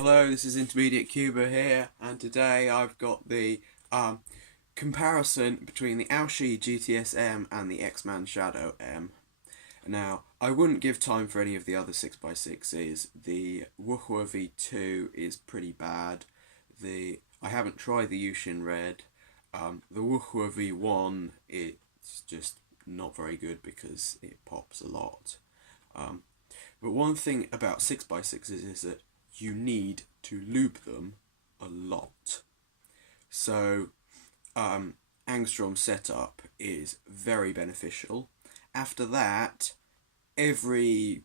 Hello, this is Intermediate Cuba here, and today I've got the comparison between the Aoshi GTSM and the X-Man Shadow M. Now, I wouldn't give time for any of the other 6x6s. The Wuhua V2 is pretty bad. I haven't tried the Yushin Red. The Wuhua V1, it's just not very good because it pops a lot. But one thing about 6x6s is that you need to lube them a lot. So angstrom setup is very beneficial. After that, every,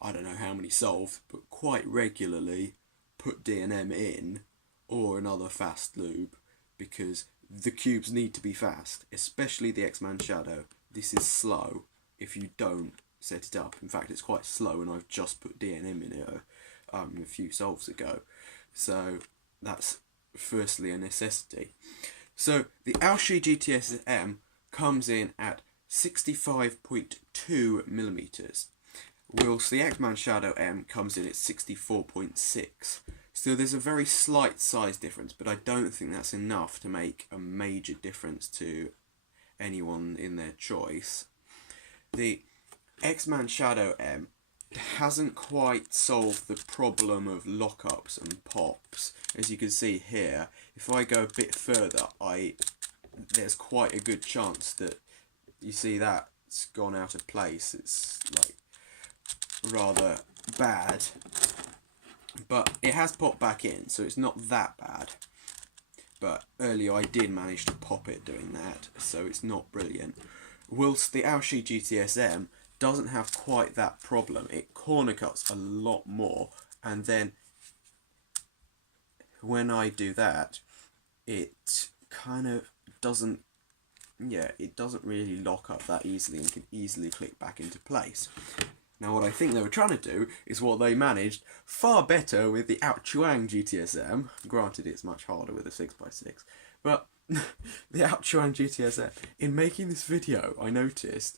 I don't know how many solves, but quite regularly put D&M in or another fast lube, because the cubes need to be fast, especially the X-Man Shadow. This is slow if you don't set it up. In fact, it's quite slow, and I've just put D&M in it a few solves ago. So that's firstly a necessity. So the Aoshi GTSM comes in at 65.2 millimeters, whilst the X-Man Shadow M comes in at 64.6. So there's a very slight size difference, but I don't think that's enough to make a major difference to anyone in their choice. The X-Man Shadow M hasn't quite solved the problem of lockups and pops. As you can see here, if I go a bit further, there's quite a good chance that you see that's gone out of place. It's like rather bad, but it has popped back in, so it's not that bad. But earlier I did manage to pop it doing that, so it's not brilliant. Whilst the Aoshi GTSM doesn't have quite that problem. It corner cuts a lot more, and then when I do that, it kind of doesn't, it doesn't really lock up that easily and can easily click back into place. Now what I think they were trying to do is what they managed far better with the Aochuang GTSM. Granted, it's much harder with a 6x6, but the Aochuang GTSM, in making this video, I noticed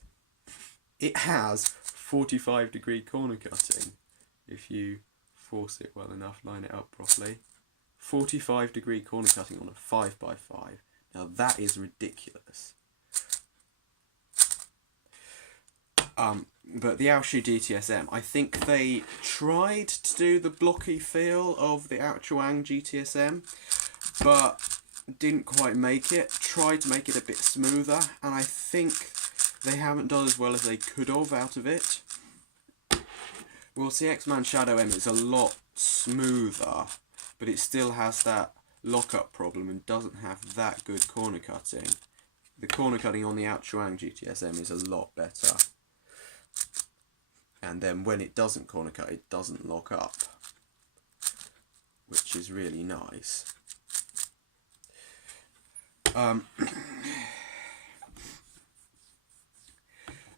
it has 45-degree corner cutting. If you force it well enough, line it up properly. 45-degree corner cutting on a 5x5. Now that is ridiculous. But the Aoshi GTSM, I think they tried to do the blocky feel of the Aochuang GTSM, but didn't quite make it. Tried to make it a bit smoother, and I think they haven't done as well as they could have out of it. Well, the X-Man Shadow M is a lot smoother, but it still has that lock-up problem and doesn't have that good corner cutting. The corner cutting on the Aochuang GTSM is a lot better. And then when it doesn't corner cut, it doesn't lock up, which is really nice.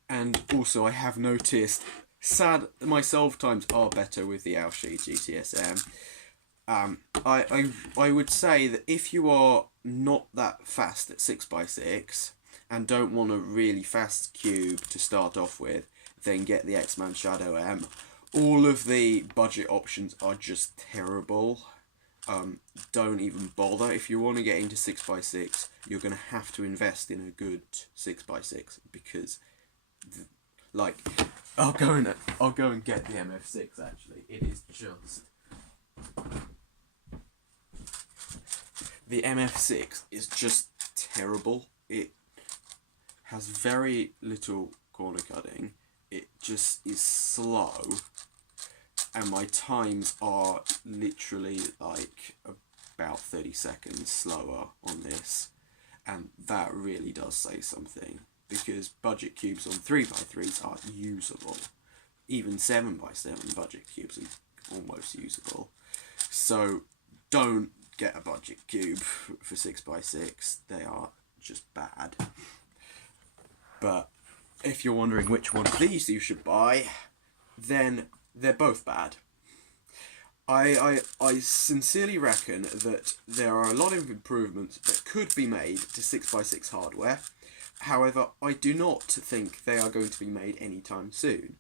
And also I have noticed, my solve times are better with the Aoshi GTSM. I would say that if you are not that fast at 6x6 and don't want a really fast cube to start off with, then get the X-Man Shadow M. All of the budget options are just terrible. Don't even bother. If you want to get into 6x6, you're going to have to invest in a good 6x6, because like I'll go and get the MF6 actually. It is just, the MF6 is just terrible. It has very little corner cutting. It just is slow, and my times are literally like about 30 seconds slower on this, and that really does say something, because budget cubes on 3x3s are usable. Even 7x7 budget cubes are almost usable. So don't get a budget cube for 6x6, they are just bad. But if you're wondering which one of these you should buy, then they're both bad. I sincerely reckon that there are a lot of improvements that could be made to 6x6 hardware. However, I do not think they are going to be made anytime soon.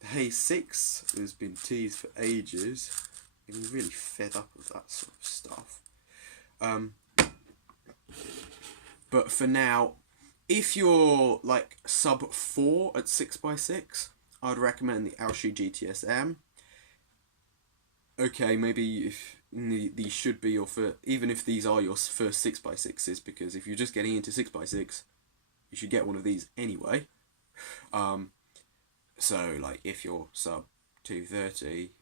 The Haze 6 has been teased for ages, getting really fed up with that sort of stuff. But for now, if you're like sub 4 at 6x6, I'd recommend the Aoshi GTSM. Okay, maybe if these should be your first, even if these are your first 6x6s, because if you're just getting into 6x6, you should get one of these anyway. So like if you're sub 230,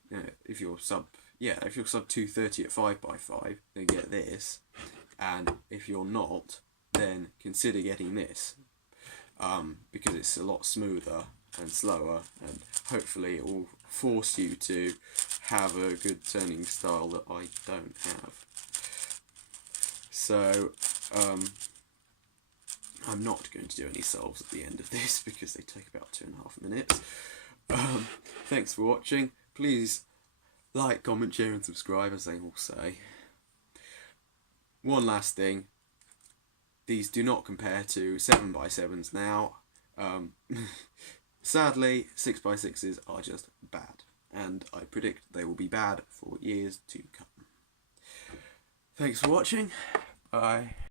if you're sub 230 at 5x5, then get this. And if you're not, then consider getting this, because it's a lot smoother and slower, and hopefully it will force you to have a good turning style that I don't have. So I'm not going to do any solves at the end of this because they take about 2.5 minutes. Thanks for watching. Please like, comment, share and subscribe, as they all say. One last thing, these do not compare to 7x7s now. Sadly, 6x6s are just bad, and I predict they will be bad for years to come. Thanks for watching. Bye.